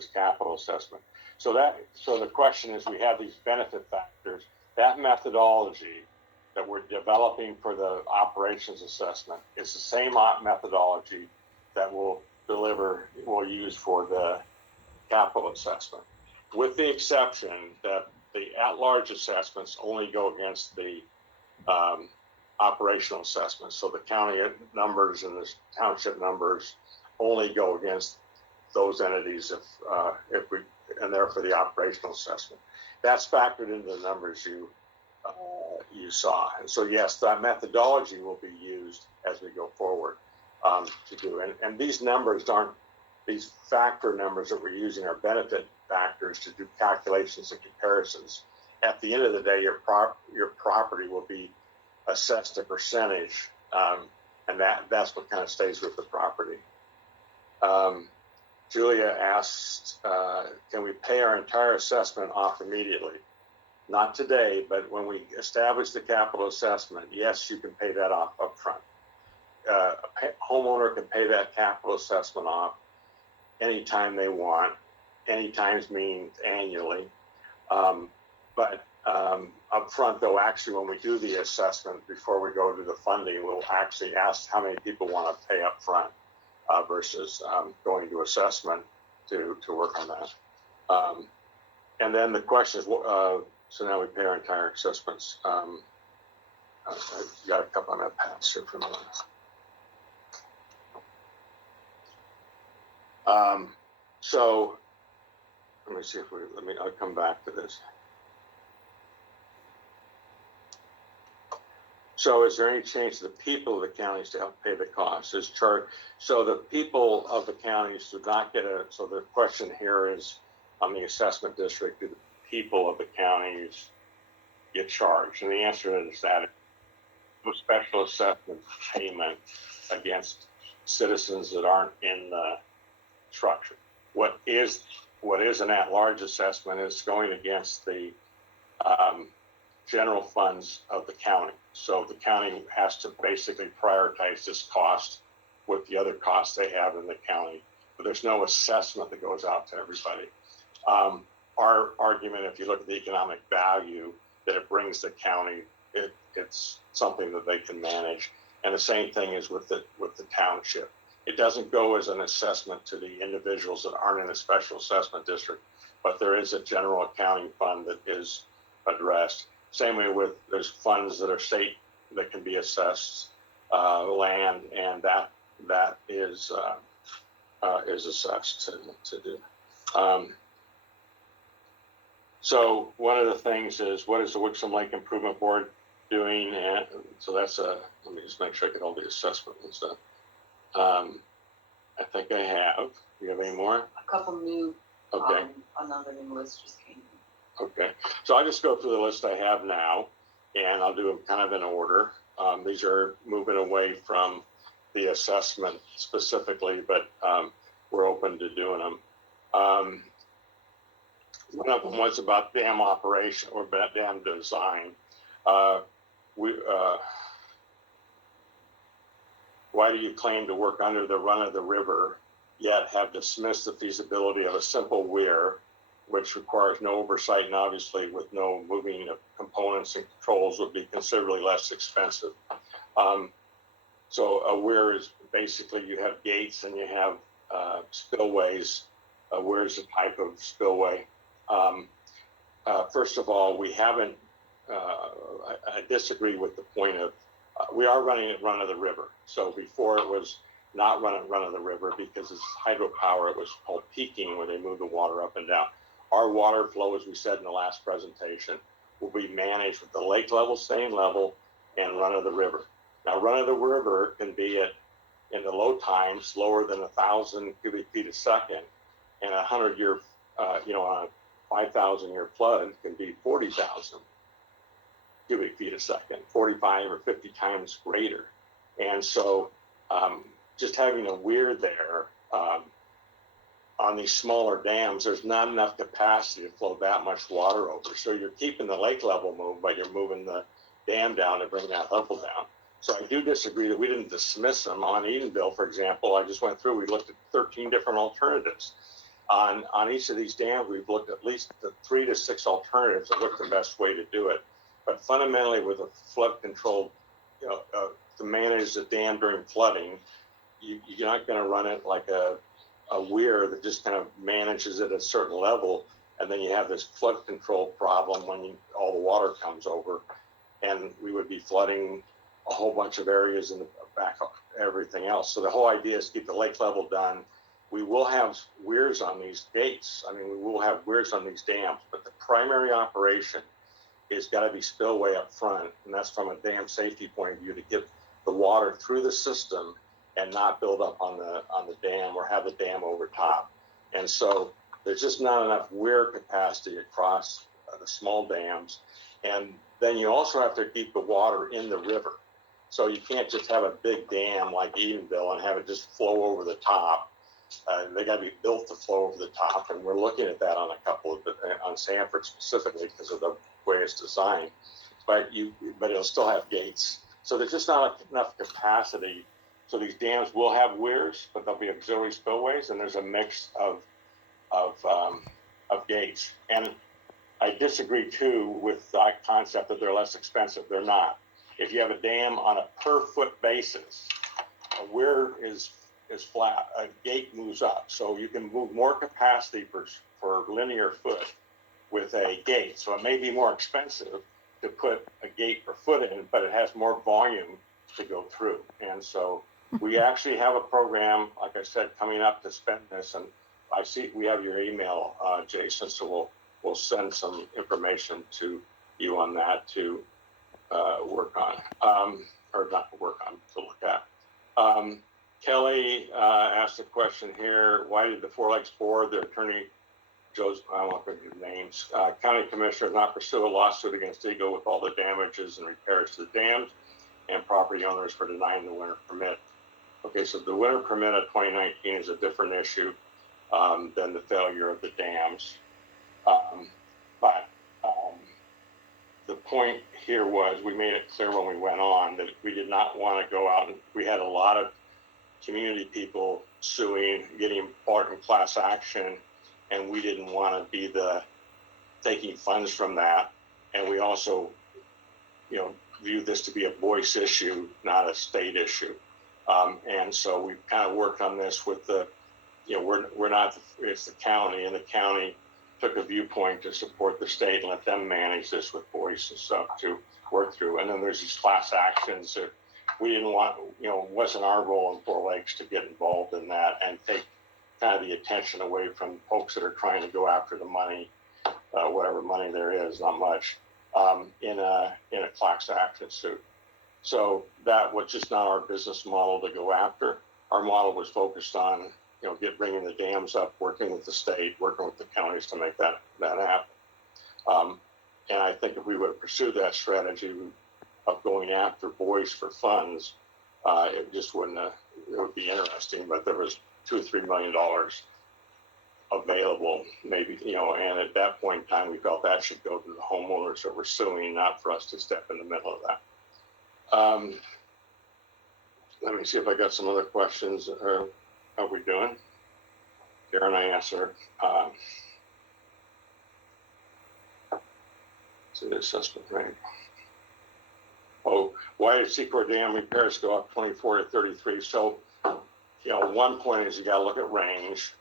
this capital assessment. So the question is, we have these benefit factors. That methodology that we're developing for the operations assessment is the same methodology that we'll use for the capital assessment, with the exception that the at-large assessments only go against the operational assessments. So the county numbers and the township numbers only go against those entities and they're for the operational assessment. That's factored into the numbers you saw. And so yes, that methodology will be used as we go forward to do. And these numbers these factor numbers that we're using are benefit factors to do calculations and comparisons. At the end of the day, your property will be assessed a percentage, and that's what kind of stays with the property. Julia asked, can we pay our entire assessment off immediately? Not today, but when we establish the capital assessment, yes, you can pay that off up front. A homeowner can pay that capital assessment off anytime they want. Anytime means annually. But up front, though, actually, when we do the assessment, before we go to the funding, we'll actually ask how many people want to pay up front versus going to assessment to work on that. And then the question is, so now we pay our entire assessments. I've got a couple on that pass here for a minute. So let me see if I'll come back to this. So is there any change to the people of the counties to help pay the costs? So the people of the counties do not get so the question here is on the assessment district, do the people of the counties get charged? And the answer is that no special assessment payment against citizens that aren't in the structure. What is an at-large assessment is going against the general funds of the county. So the county has to basically prioritize this cost with the other costs they have in the county. But there's no assessment that goes out to everybody. Our argument, if you look at the economic value that it brings the county, it's something that they can manage. And the same thing is with the township. It doesn't go as an assessment to the individuals that aren't in a special assessment district, but there is a general accounting fund that is addressed. Same way with there's funds that are state that can be assessed, land, and that is assessed to do. So one of the things is, what is the Wixom Lake Improvement Board doing? And so that's let me just make sure I get all the assessment and stuff. I think I have. Do you have any more? A couple new. Okay. Another new list just came in. Okay, so I'll just go through the list I have now, and I'll do them kind of in order. These are moving away from the assessment specifically, but we're open to doing them. One of them was about dam operation or dam design. Why do you claim to work under the run of the river, yet have dismissed the feasibility of a simple weir, which requires no oversight and obviously with no moving of components and controls would be considerably less expensive? So a weir is basically, you have gates and you have spillways. A weir is a type of spillway. First of all, we haven't, I disagree with the point of, we are running it run of the river. So before it was not run of the river because it's hydropower, it was called peaking, where they move the water up and down. Our water flow, as we said in the last presentation, will be managed with the lake level staying level and run of the river. Now, run of the river can be in the low times lower than 1,000 cubic feet a second, and 100-year, on a 5,000-year flood can be 40,000 cubic feet a second, 45 or 50 times greater. And so just having a weir there on these smaller dams, there's not enough capacity to flow that much water over. So you're keeping the lake level moved, but you're moving the dam down to bring that level down. So I do disagree that we didn't dismiss them. On Edenville, for example, I just went through, we looked at 13 different alternatives. On each of these dams, we've looked at least the 3 to 6 alternatives of what's the best way to do it. But fundamentally, with a flood control, to manage the dam during flooding, you're not going to run it like a weir that just kind of manages it at a certain level, and then you have this flood control problem when all the water comes over, and we would be flooding a whole bunch of areas in the back of everything else. So the whole idea is to keep the lake level done. We will have weirs on these gates. I mean, we will have weirs on these dams, but the primary operation is got to be spillway up front, and that's from a dam safety point of view to get the water through the system and not build up on the dam or have the dam over top. And so there's just not enough weir capacity across the small dams. And then you also have to keep the water in the river. So you can't just have a big dam like Edenville and have it just flow over the top. They got to be built to flow over the top, and we're looking at that on a couple of on Sanford specifically because of the way it's designed. But it'll still have gates. So there's just not enough capacity. So these dams will have weirs, but they'll be auxiliary spillways, and there's a mix of gates. And I disagree too with the concept that they're less expensive. They're not. If you have a dam on a per foot basis, a weir is flat. A gate moves up, so you can move more capacity for linear foot with a gate. So it may be more expensive to put a gate per foot in, but it has more volume to go through. And so we actually have a program, like I said, coming up to spend this. And I see we have your email, Jason, so we'll send some information to you on that to work on, or not to work on, to look at. Kelly asked a question here. Why did the Four Lakes Board, the attorney, I won't give you names, county commissioner not pursue a lawsuit against Eagle with all the damages and repairs to the dams and property owners for denying the winter permit? Okay, so the winter permit of 2019 is a different issue than the failure of the dams. But the point here was, we made it clear when we went on that we did not want to go out, and we had a lot of community people suing, getting part in class action, and we didn't want to be taking funds from that. And we also, view this to be a Boyce issue, not a state issue. And so we kind of worked on this with we're not, it's the county, and the county took a viewpoint to support the state and let them manage this with Boyce and stuff to work through. And then there's these class actions that we didn't want, it wasn't our role in Four Lakes to get involved in that and take kind of the attention away from folks that are trying to go after the money, whatever money there is, not much, in a class action suit. So that was just not our business model to go after. Our model was focused on, bringing the dams up, working with the state, working with the counties to make that happen. And I think if we would have pursued that strategy of going after Boyce for funds, it just wouldn't have, it would be interesting, but there was $2 or $3 million available, maybe, and at that point in time, we felt that should go to the homeowners that were suing, not for us to step in the middle of that. Let me see if I got some other questions. How are we doing? Karen, I answered. So the assessment rate. Oh, why did Secor Dam repairs go up 24 to 33? So, one point is you got to look at range.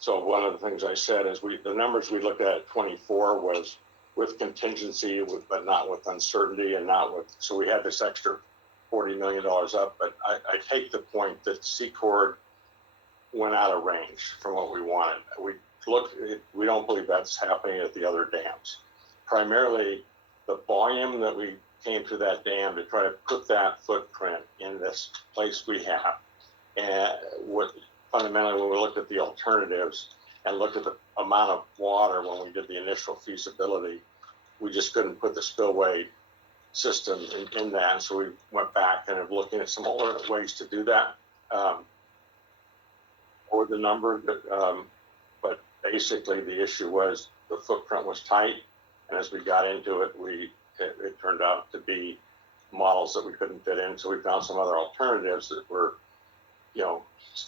So one of the things I said is the numbers we looked at 24 was with contingency, but not with uncertainty, and so we had this extra $40 million up. But I take the point that Secor went out of range from what we wanted. We don't believe that's happening at the other dams. Primarily, the volume that we came to that dam to try to put that footprint in this place we have. And fundamentally, when we looked at the alternatives and looked at the amount of water when we did the initial feasibility, we just couldn't put the spillway system in that. And so we went back and are looking at some alternate ways to do that. Or the number that, but basically the issue was the footprint was tight. And as we got into it, it turned out to be models that we couldn't fit in. So we found some other alternatives that were,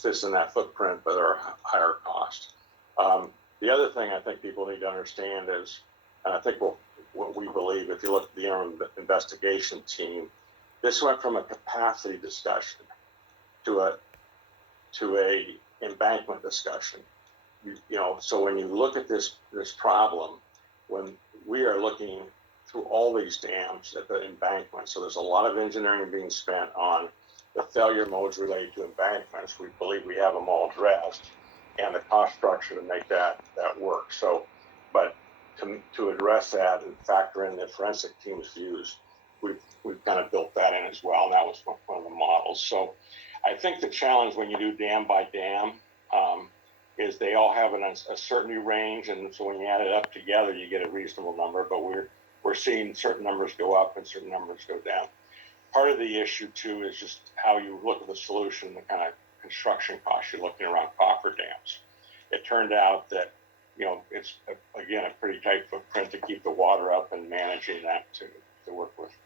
fits in that footprint, but are higher cost. The other thing I think people need to understand is, and I think what we believe, if you look at the interim investigation team, this went from a capacity discussion to a embankment discussion. So when you look at this problem, when we are looking through all these dams at the embankment, so there's a lot of engineering being spent on the failure modes related to embankments. We believe we have them all addressed, and the cost structure to make that work. So, but to address that and factor in the forensic team's views, we've kind of built that in as well, and that was one of the models. So I think the challenge when you do dam by dam is they all have a certainty range, and so when you add it up together, you get a reasonable number, but we're seeing certain numbers go up and certain numbers go down. Part of the issue too is just how you look at the solution, the kind of construction costs you're looking around coffer dams. It turned out that, it's again a pretty tight footprint to keep the water up and managing that to work with.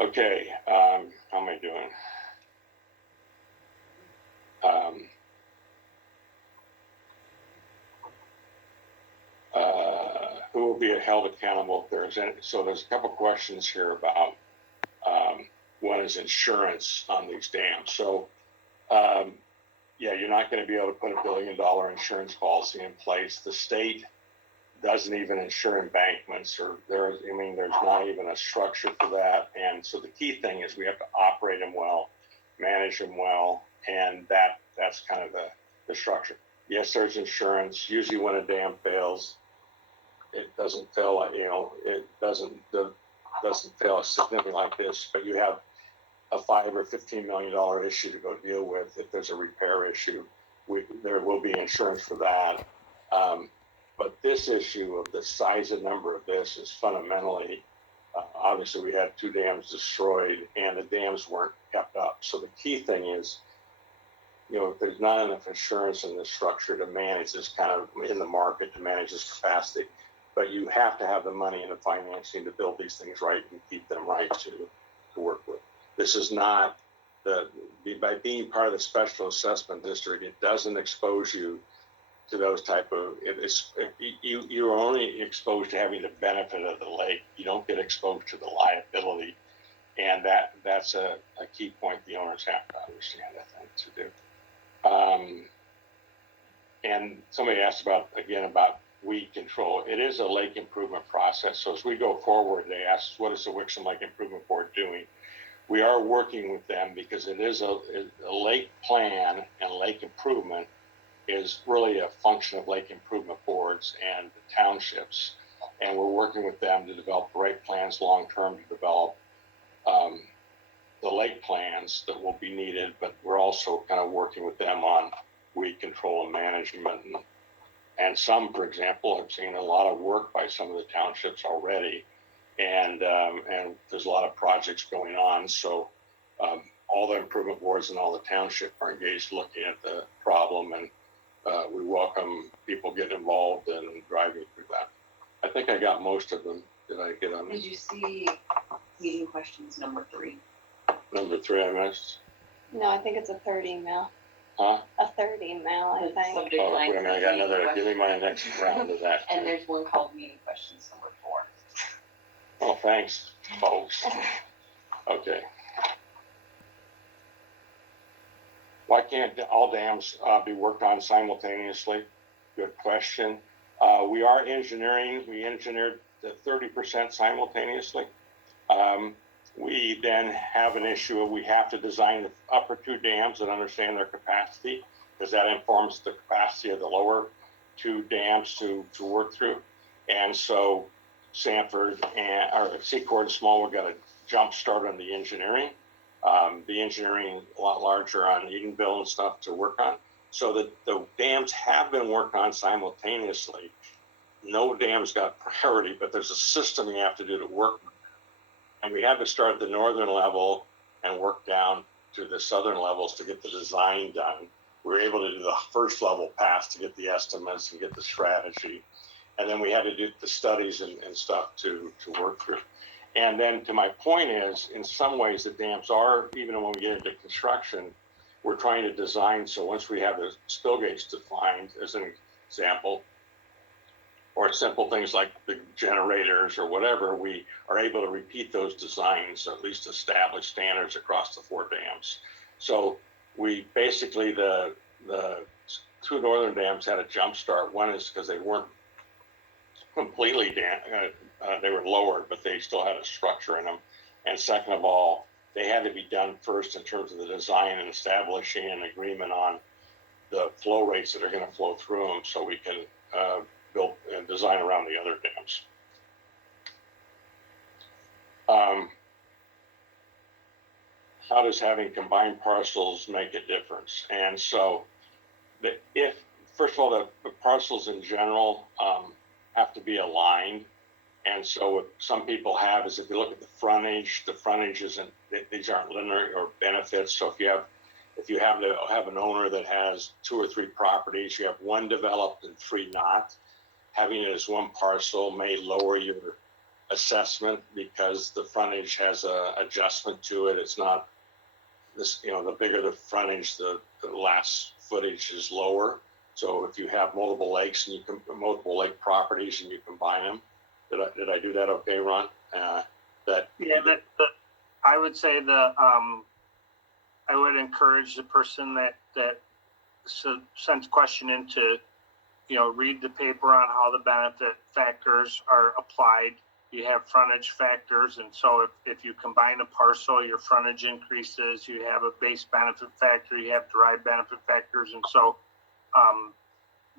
Okay, how am I doing? Who will be held accountable if there's any? So there's a couple questions here about one is insurance on these dams. So you're not going to be able to put $1 billion insurance policy in place. The state doesn't even insure embankments, or there's not even a structure for that. And so the key thing is we have to operate them well, manage them well, and that's kind of the structure. Yes, there's insurance. Usually when a dam fails, it doesn't fail it doesn't fail significantly like this, but you have a $5 or $15 million issue to go deal with. If there's a repair issue, there will be insurance for that. But this issue of the size and number of this is fundamentally, obviously we had 2 dams destroyed and the dams weren't kept up. So the key thing is, if there's not enough insurance in this structure to manage this kind of in the market, to manage this capacity, but you have to have the money and the financing to build these things right and keep them right to work with. This is not by being part of the special assessment district, it doesn't expose you to those type of, you're only exposed to having the benefit of the lake. You don't get exposed to the liability. And that's a key point the owners have to understand, I think, to do. And somebody asked about weed control. It is a lake improvement process. So as we go forward, they asked, what is the Wixom Lake Improvement Board doing? We are working with them because it is a lake plan, and lake improvement is really a function of lake improvement boards and the townships. And we're working with them to develop the right plans long-term to develop the lake plans that will be needed, but we're also kind of working with them on weed control and management. And some, for example, I've seen a lot of work by some of the townships already, and there's a lot of projects going on. So all the improvement boards and all the township are engaged looking at the problem, and we welcome people getting involved and driving through that. I think I got most of them. Did I get on? Did you see meeting questions number 3? Number 3 I missed. No, I think it's a third email. Huh? A third email, I think. Subject Oh, line wait a minute, I got another. Give me my next round of that. And there's one called meeting questions number 4. Oh, thanks, folks. Okay. Why can't all dams be worked on simultaneously? Good question. We are engineering. We engineered the 30% simultaneously. We then have an issue of we have to design the upper 2 dams and understand their capacity, because that informs the capacity of the lower 2 dams to work through. And so Sanford or Secord and Smallwood got a jump start on the engineering. The engineering a lot larger on Edenville and stuff to work on. So the dams have been worked on simultaneously. No dams got priority, but there's a system you have to do to work. And we had to start at the northern level and work down to the southern levels to get the design done. We were able to do the first level pass to get the estimates and get the strategy. And then we had to do the studies and stuff to work through. And then to my point is, in some ways, the dams are, even when we get into construction, we're trying to design so once we have the spill gates defined, example, or simple things like the generators or whatever, we are able to repeat those designs, or at least establish standards across the 4 dams. So we basically, the 2 northern dams had a jump start. One is because they weren't completely they were lowered, but they still had a structure in them. And second of all, they had to be done first in terms of the design and establishing an agreement on the flow rates that are going to flow through them, so we can build and design around the other dams. How does having combined parcels make a difference? And so, first of all, the parcels in general have to be aligned. And so what some people have is, if you look at the frontage isn't, these aren't linear or benefits. So if you have an owner that has 2 or 3 properties, you have 1 developed and 3 not, having it as 1 parcel may lower your assessment because the frontage has a adjustment to it. It's not this, the bigger the frontage, the last footage is lower. So if you have multiple lakes and multiple lake properties and you combine them, did I do that okay, Ron? I would say I would encourage the person that sends question in to, read the paper on how the benefit factors are applied. You have frontage factors, and so if you combine a parcel, your frontage increases. You have a base benefit factor, you have derived benefit factors, and so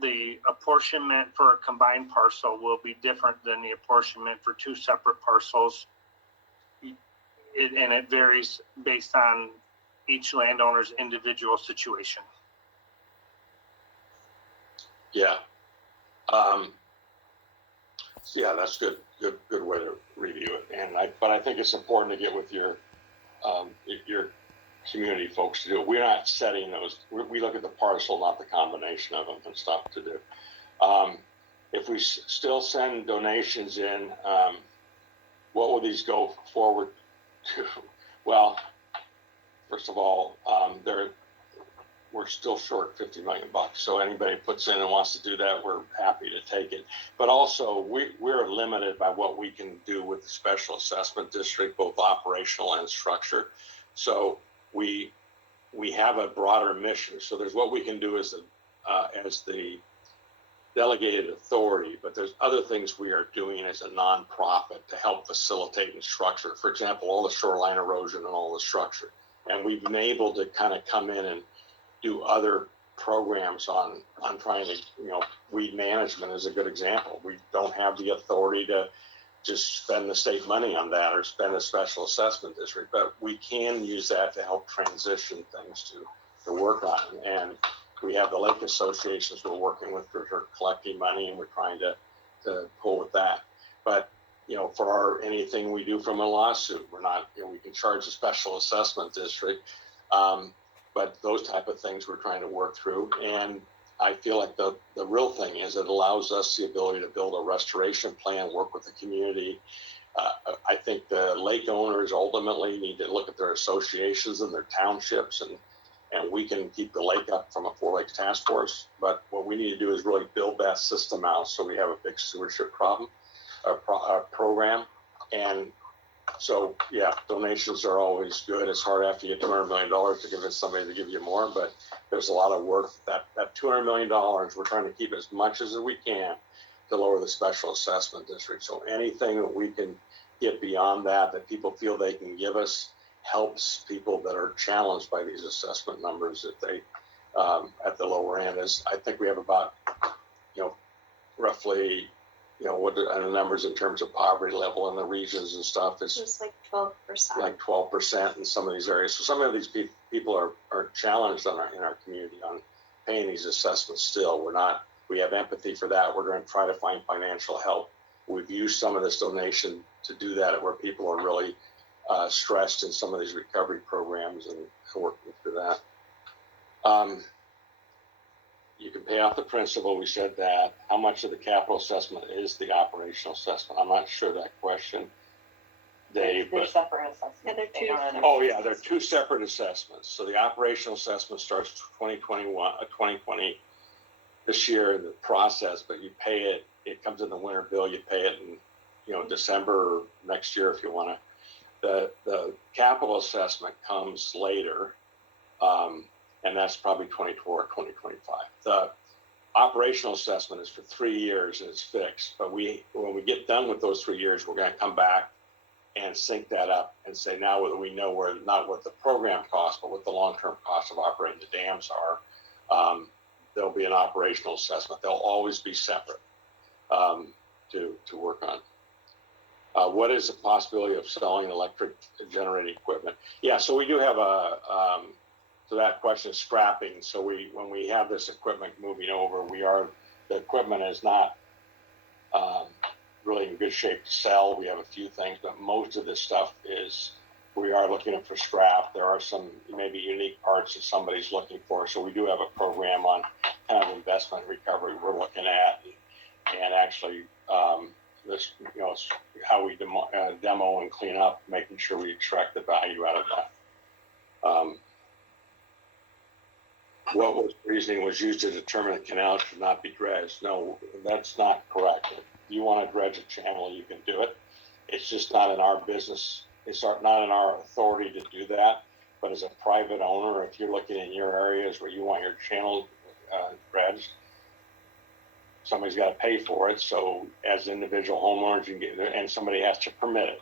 the apportionment for a combined parcel will be different than the apportionment for 2 separate parcels. And it varies based on each landowner's individual situation. Yeah. Yeah, that's good way to review it. But I think it's important to get with your community folks to do it. We're not setting those. We look at the parcel, not the combination of them and stuff to do. If we still send donations in, what will these go forward to? Well, first of all, we're still short $50 million. So anybody puts in and wants to do that, we're happy to take it. But also, we're limited by what we can do with the special assessment district, both operational and structure. So we have a broader mission. So there's what we can do as the delegated authority, but there's other things we are doing as a nonprofit to help facilitate and structure. For example, all the shoreline erosion and all the structure. And we've been able to kind of come in and do other programs on trying to, weed management is a good example. We don't have the authority to just spend the state money on that or spend a special assessment district, but we can use that to help transition things to work on. And we have the lake associations we're working with for collecting money, and we're trying to pull with that. But for anything we do from a lawsuit, we're not, we can charge a special assessment district, but those type of things we're trying to work through. And I feel like the real thing is it allows us the ability to build a restoration plan, work with the community. I think the lake owners ultimately need to look at their associations and their townships, and we can keep the lake up from a 4 Lakes task force. But what we need to do is really build that system out so we have a big stewardship program. And so, yeah, donations are always good. It's hard after you get $200 million to convince somebody to give you more, but there's a lot of work. That $200 million, we're trying to keep as much as we can to lower the special assessment district. So anything that we can get beyond that people feel they can give us, helps people that are challenged by these assessment numbers that they at the lower end. Is I think we have about roughly what are the numbers in terms of poverty level in the regions and stuff. It's Just like 12%. like 12% in some of these areas. So some of these people are challenged in our community on paying these assessments. Still, we have empathy for that. We're going to try to find financial help. We've used some of this donation to do that where people are really stressed in some of these recovery programs, and working through that. You can pay off the principal. We said that. How much of the capital assessment is the operational assessment? I'm not sure that question, Dave. They're But separate assessments. Yeah, they're They two. don't have- oh yeah, they're 2 separate assessments. So the operational assessment starts 2021, 2020. this year in the process, but you pay it, it comes in the winter bill, you pay it in, December or next year if you want to. The capital assessment comes later, and that's probably 24 or 2025. The operational assessment is for 3 years and it's fixed, but when we get done with those 3 years, we're going to come back and sync that up and say, now that we know where, not what the program costs, but what the long-term costs of operating the dams are, there'll be an operational assessment. They'll always be separate to work on. What is the possibility of selling electric generating equipment? Yeah, so we do have so that question is scrapping. So when we have this equipment moving over, the equipment is not really in good shape to sell. We have a few things, but most of this stuff we are looking for scrap. There are some maybe unique parts that somebody's looking for. So we do have a program on kind of investment recovery we're looking at, and actually this, how we demo and clean up, making sure we extract the value out of that. What was reasoning was used to determine a canal should not be dredged? No, that's not correct. If you want to dredge a channel, you can do it. It's just not in our business. It's not in our authority to do that. But as a private owner, if you're looking in your areas where you want your channel dredged, somebody's got to pay for it. So as individual homeowners, you can get there, and somebody has to permit it.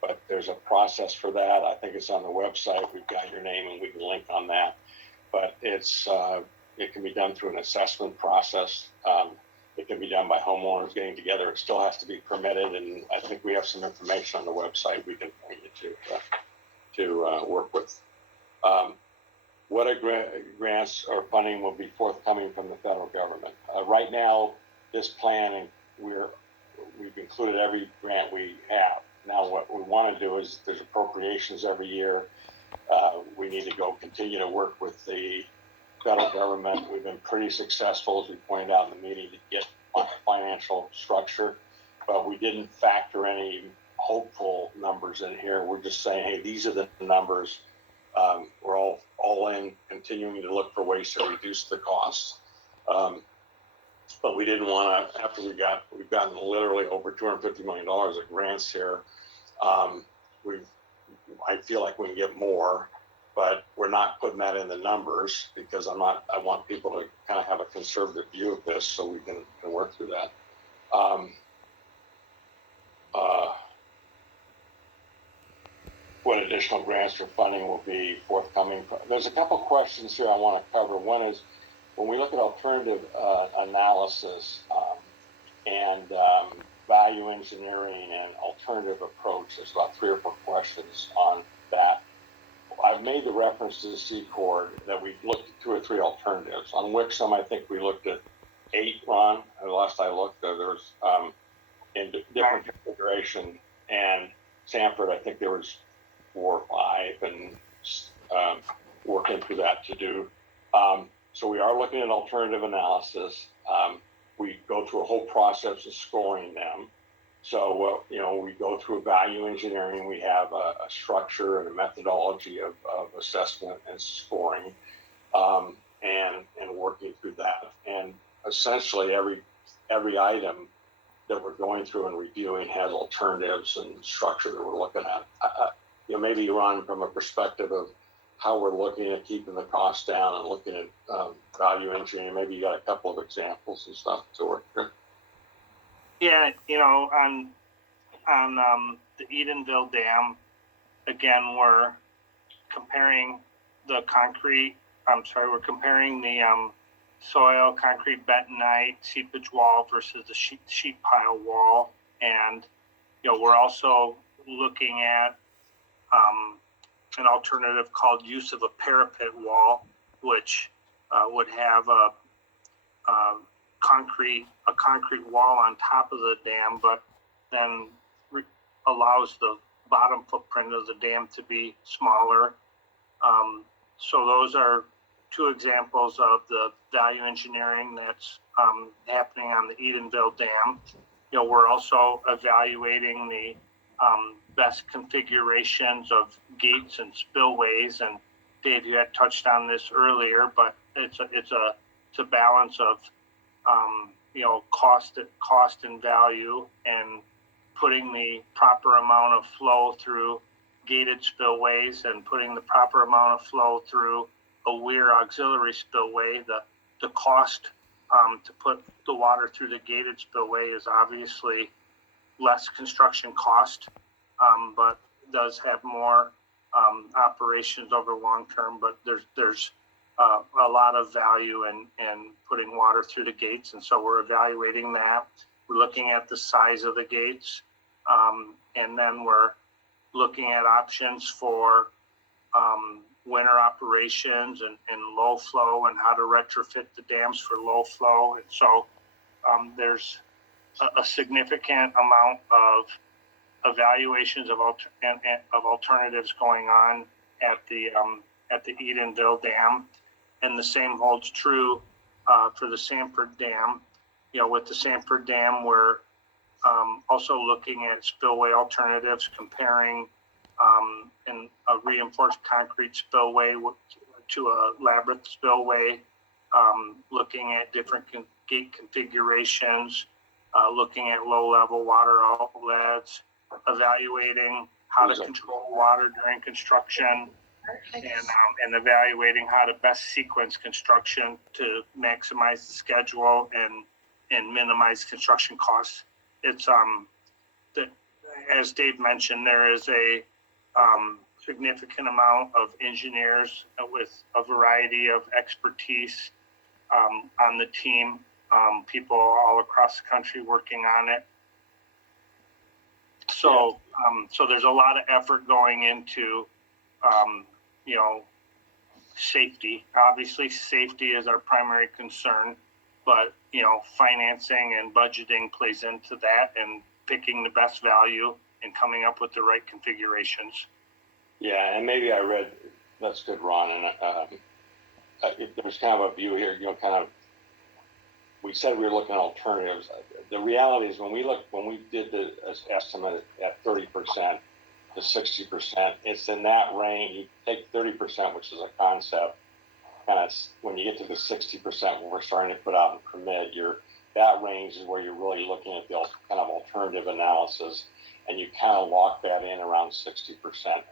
But there's a process for that. I think it's on the website. We've got your name and we can link on that. But it can be done through an assessment process. It can be done by homeowners getting together. It still has to be permitted, and I think we have some information on the website we can point you to work with. What grants or funding will be forthcoming from the federal government? Right now, this plan, we've included every grant we have. Now, what we want to do is there's appropriations every year. We need to continue to work with the federal government. We've been pretty successful, as we pointed out in the meeting, to get financial structure, but we didn't factor any hopeful numbers in here. We're just saying, hey, these are the numbers. We're all in, continuing to look for ways to reduce the costs. But we didn't want to, after we've gotten literally over $250 million of grants here. I feel like we can get more, but we're not putting that in the numbers because I want people to kind of have a conservative view of this so we can work through that. What additional grants for funding will be forthcoming? There's a couple questions here I want to cover. One is when we look at alternative analysis and value engineering and alternative approach, there's about 3 or 4 questions on that. I've made the reference to the C-Corps that we've looked at 2 or 3 alternatives. On Wixom, I think we looked at 8, Ron. The last I looked, there was in different configuration. And Sanford, I think there was 4 or 5, and working through that to do. So we are looking at alternative analysis. We go through a whole process of scoring them. So, we go through value engineering. We have a structure and a methodology of assessment and scoring, and working through that. And essentially every item that we're going through and reviewing has alternatives and structure that we're looking at. Maybe, Ron, from a perspective of how we're looking at keeping the costs down and looking at value engineering, maybe you got a couple of examples and stuff to work through. Yeah, on the Edenville Dam, again, we're comparing the soil, concrete bentonite, seepage wall versus the sheet pile wall. And, we're also looking at an alternative called use of a parapet wall, which would have a concrete wall on top of the dam, but then allows the bottom footprint of the dam to be smaller. So those are 2 examples of the value engineering that's happening on the Edenville Dam. We're also evaluating the best configurations of gates and spillways, and Dave, you had touched on this earlier, but it's a balance of cost and value, and putting the proper amount of flow through gated spillways and putting the proper amount of flow through a weir auxiliary spillway. The cost to put the water through the gated spillway is obviously less construction cost, but does have more operations over long term. But there's a lot of value in putting water through the gates, and so we're evaluating that. We're looking at the size of the gates, and then we're looking at options for winter operations and low flow, and how to retrofit the dams for low flow. And so there's a significant amount of evaluations of alternatives going on at the Edenville Dam, and the same holds true for the Sanford Dam. With the Sanford Dam, we're also looking at spillway alternatives, comparing a reinforced concrete spillway to a labyrinth spillway, looking at different gate configurations, looking at low-level water outlets, evaluating how to control water during construction, and evaluating how to best sequence construction to maximize the schedule and minimize construction costs. It's as Dave mentioned, there is a significant amount of engineers with a variety of expertise on the team, people all across the country working on it. So there's a lot of effort going into safety. Obviously, safety is our primary concern, but financing and budgeting plays into that, and picking the best value and coming up with the right configurations. Yeah, and maybe I read, that's good, Ron, and there's kind of a view here, we said we were looking at alternatives. The reality is when we did the estimate at 30% to 60%, it's in that range. You take 30%, which is a concept, kind of when you get to the 60% when we're starting to put out and permit, that range is where you're really looking at the kind of alternative analysis, and you kind of lock that in around 60%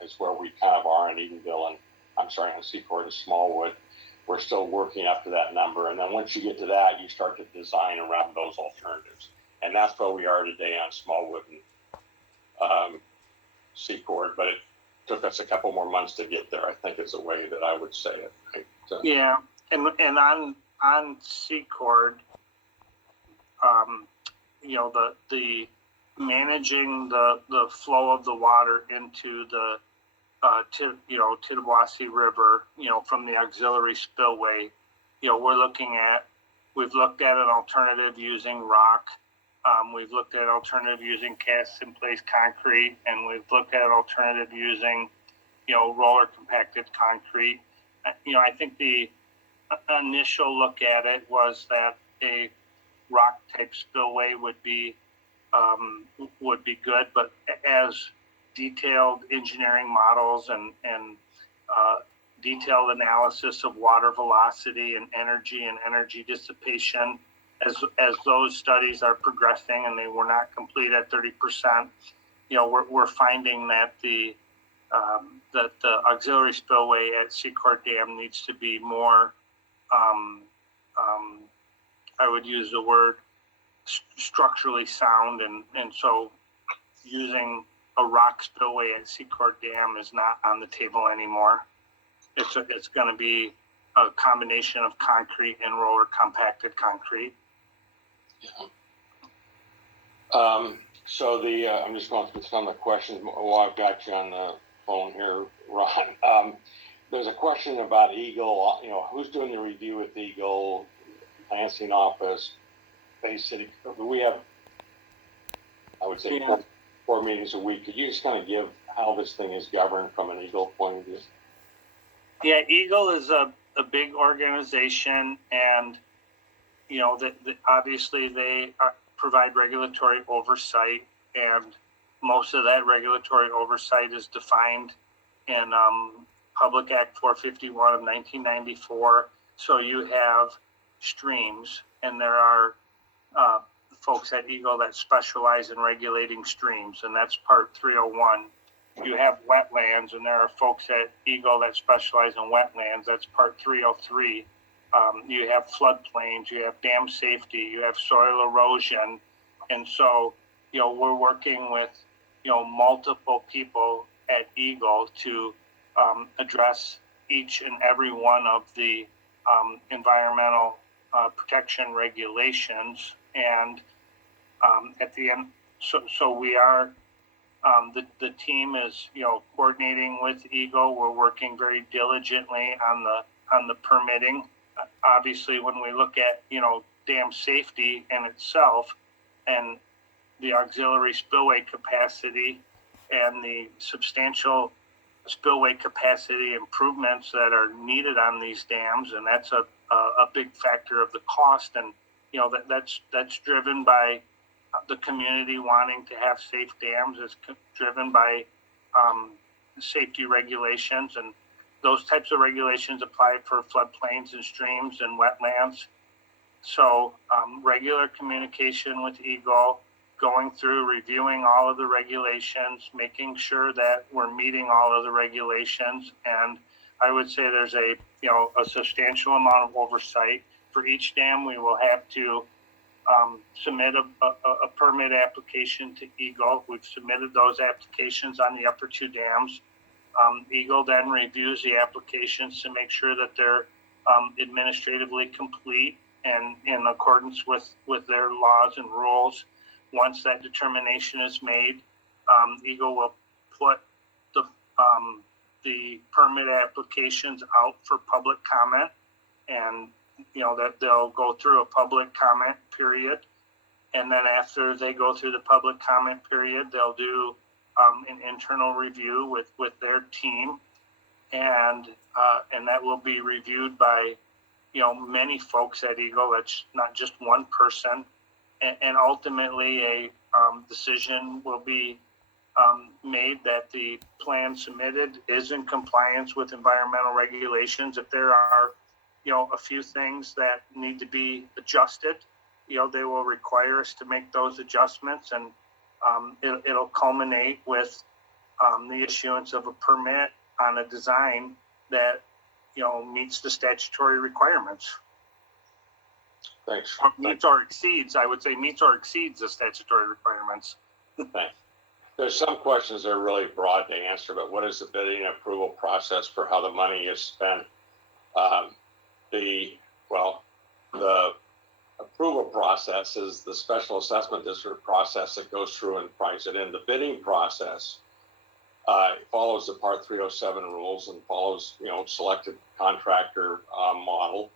is where we kind of are in Edenville and on Secord and Smallwood. We're still working up to that number, and then once you get to that, you start to design around those alternatives, and that's where we are today on Smallwood and Secord. But it took us a couple more months to get there, I think, is the way that I would say it. Right? Yeah, and on Secord, the managing the flow of the water into the Tittabawassee River, from the auxiliary spillway, we've looked at an alternative using rock. We've looked at an alternative using cast in place concrete, and we've looked at an alternative using, roller compacted concrete. I think the initial look at it was that a rock type spillway would be good, but as detailed engineering models and detailed analysis of water velocity and energy dissipation, as those studies are progressing, and they were not complete at 30%, we're finding that the auxiliary spillway at Secord Dam needs to be more, I would use the word structurally sound, and so using a rock spillway at Secord Dam is not on the table anymore. It's going to be a combination of concrete and roller compacted concrete. Yeah. So I'm just going through some of the questions while I've got you on the phone here, Ron. There's a question about Eagle. Who's doing the review with Eagle, financing office, Bay City? We have, I would say, four meetings a week. Could you just kind of give how this thing is governed from an Eagle point of view? Yeah, Eagle is a big organization, and obviously they provide regulatory oversight, and most of that regulatory oversight is defined in Public Act 451 of 1994. So you have streams, and there are folks at Eagle that specialize in regulating streams, and that's part 301. You have wetlands, and there are folks at Eagle that specialize in wetlands. That's part 303. You have floodplains, you have dam safety, you have soil erosion. And so, we're working with, multiple people at Eagle to address each and every one of the environmental protection regulations. And at the end, so we are, the team is, coordinating with Eagle. We're working very diligently on the permitting. Obviously, when we look at, dam safety in itself and the auxiliary spillway capacity and the substantial spillway capacity improvements that are needed on these dams, and that's a big factor of the cost. And, that's driven by the community wanting to have safe dams. It's driven by safety regulations, and those types of regulations apply for floodplains and streams and wetlands. So regular communication with Eagle, going through, reviewing all of the regulations, making sure that we're meeting all of the regulations. And I would say there's a substantial amount of oversight. For each dam, we will have to submit a permit application to Eagle. We've submitted those applications on the upper two dams. Eagle then reviews the applications to make sure that they're administratively complete and in accordance with their laws and rules. Once that determination is made, Eagle will put the permit applications out for public comment, and that they'll go through a public comment period. And then after they go through the public comment period, they'll do an internal review with their team, and that will be reviewed by many folks at Eagle. That's not just one person, and ultimately a decision will be made that the plan submitted is in compliance with environmental regulations. If there are a few things that need to be adjusted, they will require us to make those adjustments, and it'll culminate with the issuance of a permit on a design that meets the statutory requirements. Thanks. Meets or exceeds, I would say, meets or exceeds the statutory requirements. Thanks. There's some questions that are really broad to answer, but what is the bidding approval process for how the money is spent? The approval process is the special assessment district process that goes through and price it in. The bidding process follows the Part 307 rules and follows, selected contractor model.